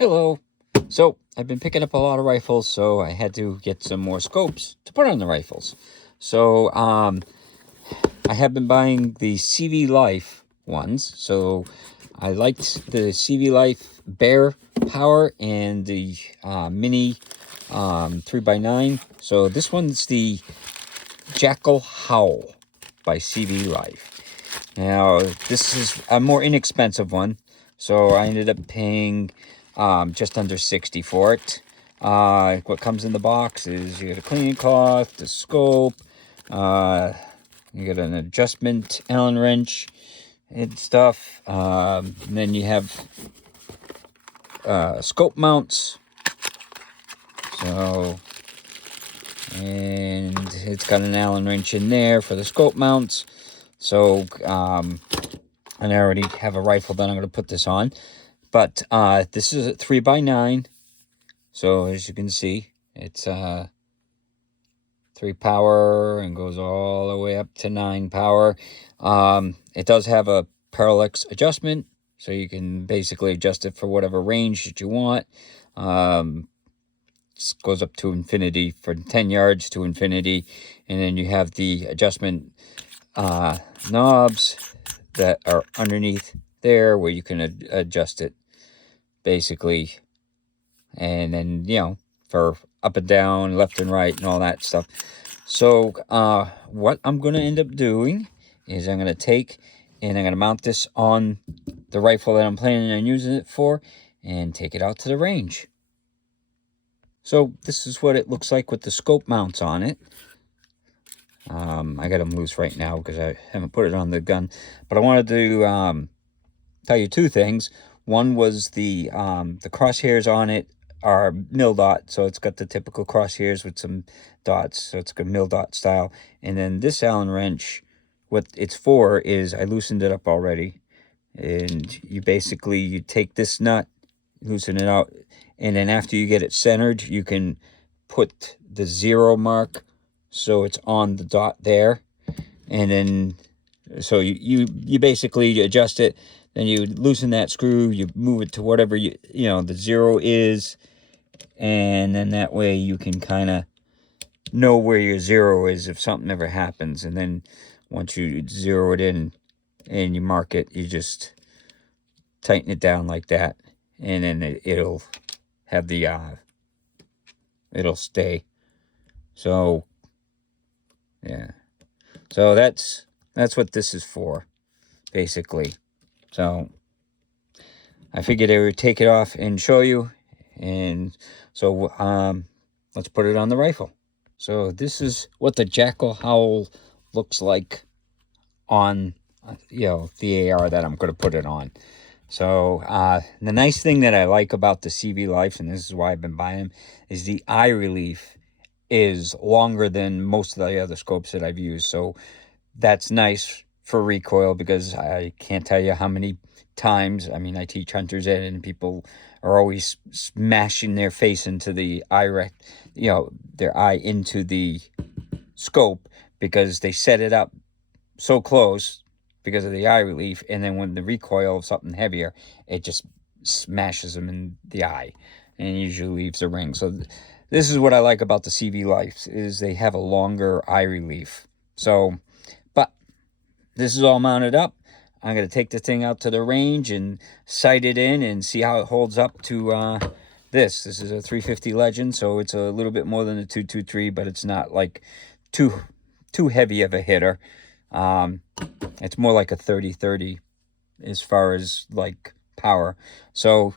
Hello. So I've been picking up a lot of rifles, so I had to get some more scopes to put on the rifles. So I have been buying the CVLIFE ones. So I liked the CVLIFE Bear Power and the Mini 3x9. So this one's the Jackel Howl by CVLIFE. Now this is a more inexpensive one, so I ended up paying just under $60 for it. What comes in the box is you get a cleaning cloth, the scope, you get an adjustment Allen wrench and stuff. And then you have scope mounts. So, and it's got an Allen wrench in there for the scope mounts. So, and I already have a rifle that I'm going to put this on. But this is a 3x9. So as you can see, it's 3 power and goes all the way up to 9 power. It does have a parallax adjustment, so you can basically adjust it for whatever range that you want. Goes up to infinity for 10 yards to infinity. And then you have the adjustment knobs that are underneath there where you can adjust it basically. And then, you know, for up and down, left and right, and all that stuff. So what I'm going to end up doing is I'm going to take and I'm going to mount this on the rifle that I'm planning on using it for and take it out to the range. So this is what it looks like with the scope mounts on it. I got them loose right now because I haven't put it on the gun. But I wanted to tell you two things. One was the crosshairs on it are mil dot, so it's got the typical crosshairs with some dots, so it's a mil dot style. And then this Allen wrench, what it's for is I loosened it up already, and you take this nut, loosen it out, and then after you get it centered, you can put the 0 mark so it's on the dot there, and then so you basically adjust it. Then you loosen that screw, you move it to whatever you know the 0 is, and then that way you can kind of know where your 0 is if something ever happens. And then once you zero it in and you mark it, you just tighten it down like that, and then it'll have the it'll stay. So yeah, so that's what this is for basically. So I figured I would take it off and show you. And so let's put it on the rifle. So this is what the Jackel Howl looks like on the AR that I'm going to put it on. So the nice thing that I like about the CVLIFE, and this is why I've been buying them, is the eye relief is longer than most of the other scopes that I've used. So that's nice for recoil, because I can't tell you how many times, I mean, I teach hunters ed, and people are always smashing their face into the eye, their eye into the scope because they set it up so close because of the eye relief, and then when the recoil of something heavier, it just smashes them in the eye and usually leaves a ring. So this is what I like about the CVLIFEs, is they have a longer eye relief. So, but this is all mounted up. I'm going to take the thing out to the range and sight it in and see how it holds up to this. This is a 350 Legend, so it's a little bit more than a 223, but it's not like too heavy of a hitter. It's more like a 30-30 as far as like power. So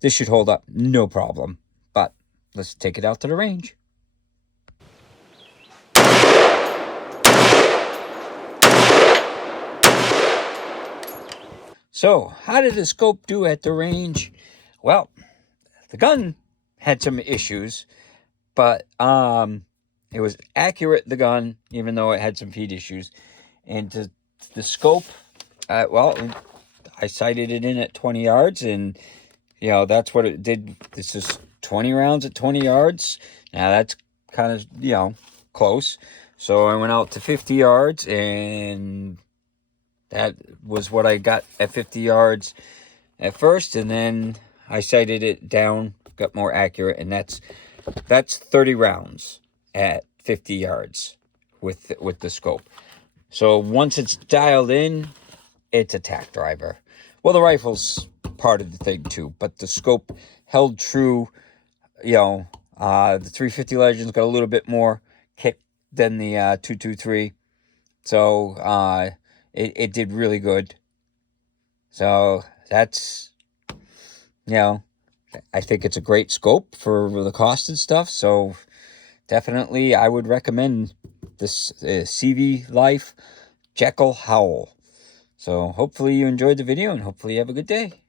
this should hold up no problem. But let's take it out to the range. So how did the scope do at the range? Well, the gun had some issues, but it was accurate, the gun, even though it had some feed issues. And the scope, well, I sighted it in at 20 yards, and that's what it did. This is 20 rounds at 20 yards. Now that's kind of close. So I went out to 50 yards, and that was what I got at 50 yards at first. And then I sighted it down, got more accurate, and that's 30 rounds at 50 yards with the scope. So once it's dialed in, it's a tack driver. Well, the rifle's part of the thing too, but the scope held true. You know, the 350 Legends got a little bit more kick than the 223. So it did really good. So that's, you know, I think it's a great scope for the cost and stuff. So definitely I would recommend this CVLIFE Jackel Howl. So hopefully you enjoyed the video, and hopefully you have a good day.